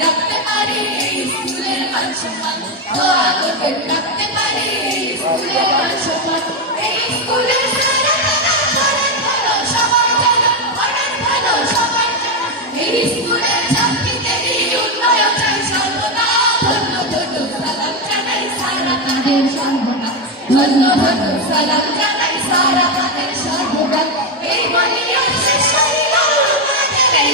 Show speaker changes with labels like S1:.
S1: রাখতে পারি এই স্কুলের মান সম্মান দোয়া করবেন রাখতে পারি এই স্কুলের মান সম্মান এই স্কুলের এই স্কুলের ছাত্রীদেরই উন্নয়ন চাই সর্বদা ধন্য ধন্য সালাম জানাই সারা তাদের সর্বদা ধন্য ধন্য সালাম জানাই সারা তাদের সর্বদা এই মনিয়র শেষ হইল আমাদের এই